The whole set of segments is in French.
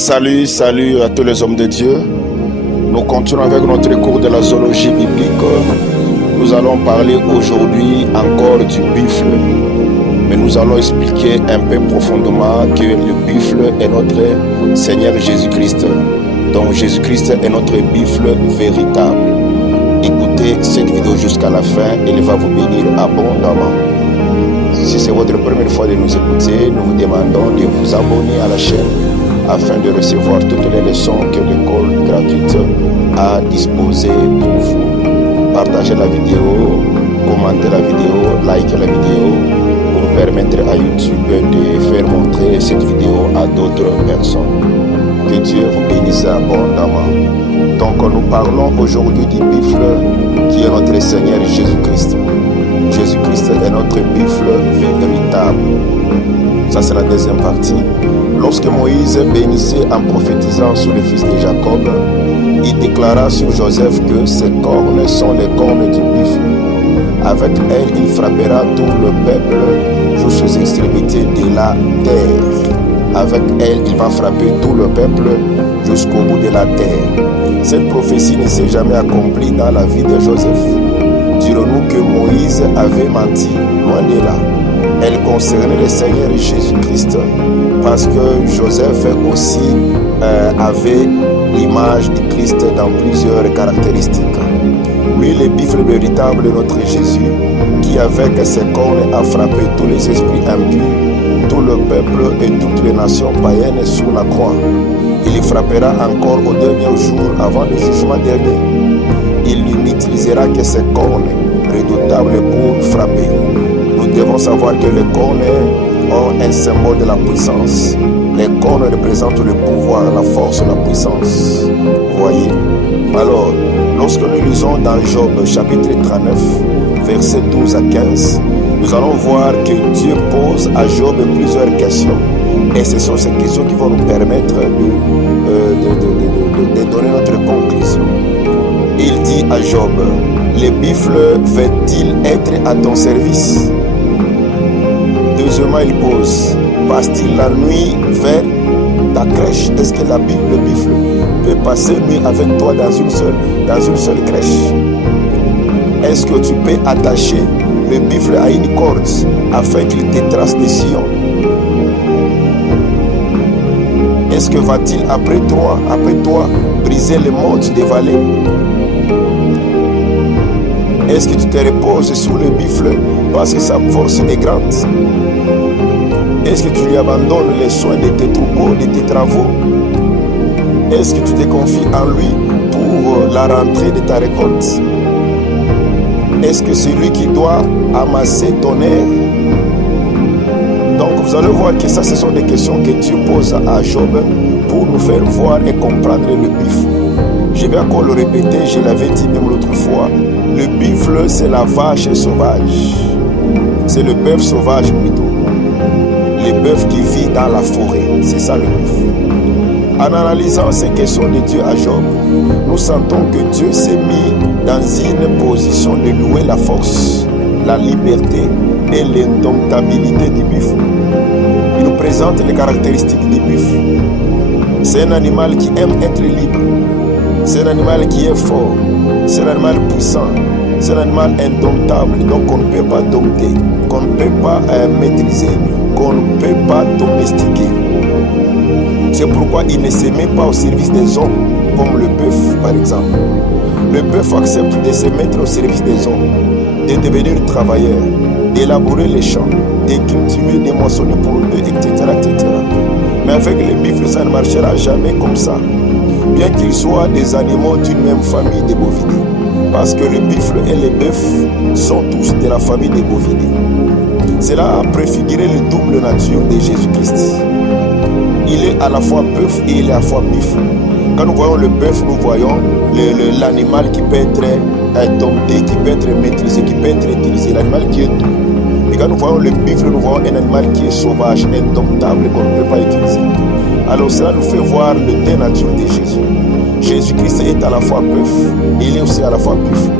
Salut à tous les hommes de Dieu. Nous continuons avec notre cours de la zoologie biblique. Nous allons parler aujourd'hui encore du buffle. Mais nous allons expliquer un peu profondément que le buffle est notre Seigneur Jésus-Christ. Donc Jésus-Christ est notre buffle véritable. Écoutez cette vidéo jusqu'à la fin, elle va vous bénir abondamment. Si c'est votre première fois de nous écouter, nous vous demandons de vous abonner à la chaîne afin de recevoir toutes les leçons que l'école gratuite a disposées pour vous. Partagez la vidéo, commentez la vidéo, likez la vidéo pour permettre à YouTube de faire montrer cette vidéo à d'autres personnes. Que Dieu vous bénisse abondamment. Donc nous parlons aujourd'hui du buffle qui est notre Seigneur Jésus-Christ. Jésus-Christ est notre buffle véritable. Ça c'est la deuxième partie. Lorsque Moïse bénissait en prophétisant sur le fils de Jacob, il déclara sur Joseph que ses cornes sont les cornes du buffle. Avec elles, il frappera tout le peuple jusqu'aux extrémités de la terre. Avec elle, il va frapper tout le peuple jusqu'au bout de la terre. Cette prophétie ne s'est jamais accomplie dans la vie de Joseph. Dirons-nous que Moïse avait menti? Loin de là. Elle concernait le Seigneur Jésus-Christ parce que Joseph aussi avait l'image du Christ dans plusieurs caractéristiques. Lui, le buffle véritable de notre Jésus, qui avec ses cornes a frappé tous les esprits impurs, tout le peuple et toutes les nations païennes sous la croix. Il y frappera encore au dernier jour avant le jugement dernier. Il n'utilisera que ses cornes redoutables pour frapper. Nous devons savoir que les cornes ont un symbole de la puissance. Les cornes représentent le pouvoir, la force, la puissance. Vous voyez? Alors, lorsque nous lisons dans Job chapitre 39, versets 12 à 15, nous allons voir que Dieu pose à Job plusieurs questions. Et ce sont ces questions qui vont nous permettre de donner notre conclusion. Il dit à Job, le buffle va-t-il être à ton service? Deuxièmement, il pose, passe-t-il la nuit vers ta crèche? Est-ce que le buffle peut passer nuit avec toi dans une seule crèche? Est-ce que tu peux attacher le buffle à une corde afin qu'il te trace des sillons? Est-ce que va-t-il après toi briser les monts des vallées? Est-ce que tu te reposes sur le buffle parce que sa force est grande? Est-ce que tu lui abandonnes les soins de tes troupeaux, de tes travaux? Est-ce que tu te confies en lui pour la rentrée de ta récolte? Est-ce que c'est lui qui doit amasser ton air? Donc vous allez voir que ça, ce sont des questions que Dieu pose à Job pour nous faire voir et comprendre le buffle. Je vais encore le répéter, je l'avais dit même l'autre fois. Le buffle, c'est la vache sauvage. C'est le bœuf sauvage plutôt. Le bœuf qui vit dans la forêt. C'est ça le buffle. En analysant ces questions de Dieu à Job, nous sentons que Dieu s'est mis dans une position de louer la force, la liberté et l'indomptabilité du buffle. Il nous présente les caractéristiques du buffle. C'est un animal qui aime être libre. C'est un animal qui est fort. C'est un animal puissant. C'est un animal indomptable, donc on ne peut pas dompter, qu'on ne peut pas maîtriser, qu'on ne peut pas domestiquer. C'est pourquoi il ne se met pas au service des hommes, comme le bœuf par exemple. Le bœuf accepte de se mettre au service des hommes, de devenir travailleur, d'élaborer les champs, de cultiver, de moissonner pour eux, etc., etc. Mais avec les buffles, ça ne marchera jamais comme ça. Bien qu'ils soient des animaux d'une même famille des bovidés. Parce que le buffle et le bœuf sont tous de la famille des bovidés. Cela a préfiguré le double nature de Jésus-Christ. Il est à la fois bœuf et il est à la fois buffle. Quand nous voyons le bœuf, nous voyons l'animal qui peut être dompté, qui peut être maîtrisé, qui peut être utilisé, l'animal qui est doux. Et quand nous voyons le buffle, nous voyons un animal qui est sauvage, indomptable, qu'on ne peut pas utiliser. Alors cela nous fait voir le deux natures de Jésus. Jésus-Christ est à la fois bœuf, il est aussi à la fois buffle.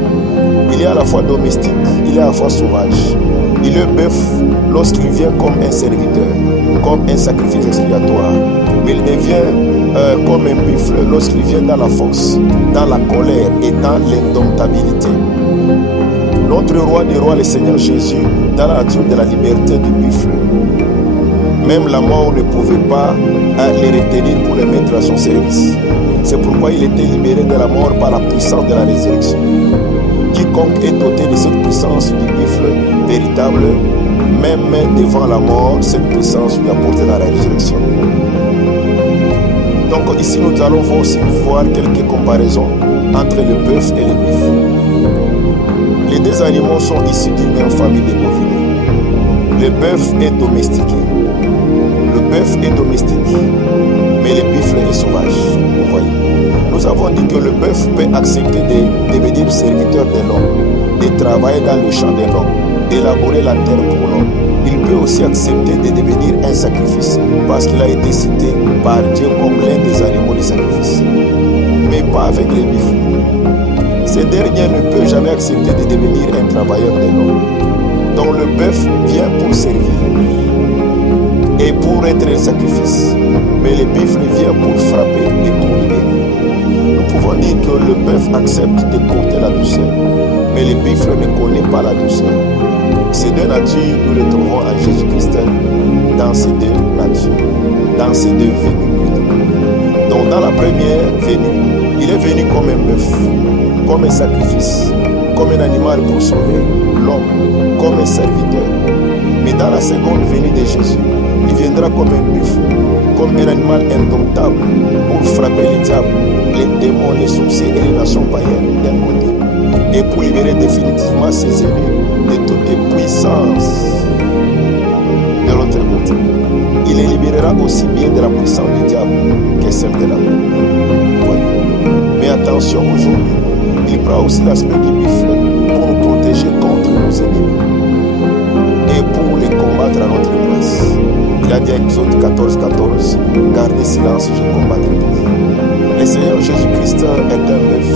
Il est à la fois domestique, il est à la fois sauvage. Il est bœuf lorsqu'il vient comme un serviteur, comme un sacrifice expiatoire. Mais il devient comme un buffle lorsqu'il vient dans la force, dans la colère et dans l'indomptabilité. Notre roi des rois, le Seigneur Jésus, dans la nature de la liberté du buffle. Même la mort ne pouvait pas les retenir pour les mettre à son service. C'est pourquoi il était libéré de la mort par la puissance de la résurrection. Quiconque est doté de cette puissance du buffle véritable, même devant la mort, cette puissance lui apporte la résurrection. Donc ici nous allons aussi voir quelques comparaisons entre le bœuf et le buffle. Les deux animaux sont issus d'une même famille de bovidés. Le bœuf est domestiqué. Le bœuf est domestique, mais le buffle est sauvage. Vous voyez. Nous avons dit que le bœuf peut accepter de devenir serviteur de l'homme, de travailler dans le champ de l'homme, d'élaborer la terre pour l'homme. Il peut aussi accepter de devenir un sacrifice parce qu'il a été cité par Dieu comme l'un des animaux de sacrifice. Mais pas avec les buffles. Ces derniers ne peuvent jamais accepter de devenir un travailleur de l'homme. Donc le bœuf vient pour servir et pour être un sacrifice. Mais le buffle vient pour frapper et pour libérer. Nous pouvons dire que le bœuf accepte de porter la douceur, mais le buffle ne connaît pas la douceur. Ces deux natures, nous les trouvons en Jésus-Christ dans ces deux natures, dans ces deux venues plutôt. Donc dans la première venue, il est venu comme un bœuf, comme un sacrifice, comme un animal pour sauver l'homme, comme un serviteur. Mais dans la seconde venue de Jésus, il viendra comme un buffle, comme un animal indomptable pour frapper les diables, les démons, les sorciers et les nations païennes d'un côté, et pour libérer définitivement ses ennemis de toute puissance de l'autre côté. Il les libérera aussi bien de la puissance du diable que celle de l'amour. Oui. Mais attention, aujourd'hui, il prend aussi l'aspect du buffle pour nous protéger contre nos ennemis et pour les combattre à notre place. Il a dit à Exode 14, gardez silence, je combattrai pour vous. Le Seigneur Jésus-Christ est un bœuf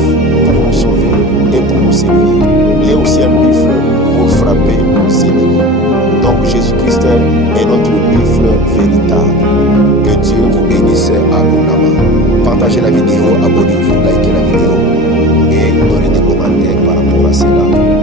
pour nous sauver et pour nous servir. Il est aussi un buffle pour frapper nos ennemis. Donc Jésus-Christ est notre buffle véritable. Que Dieu vous bénisse abondamment. Partagez la vidéo, abonnez-vous, likez la vidéo et donnez des commentaires par rapport à cela.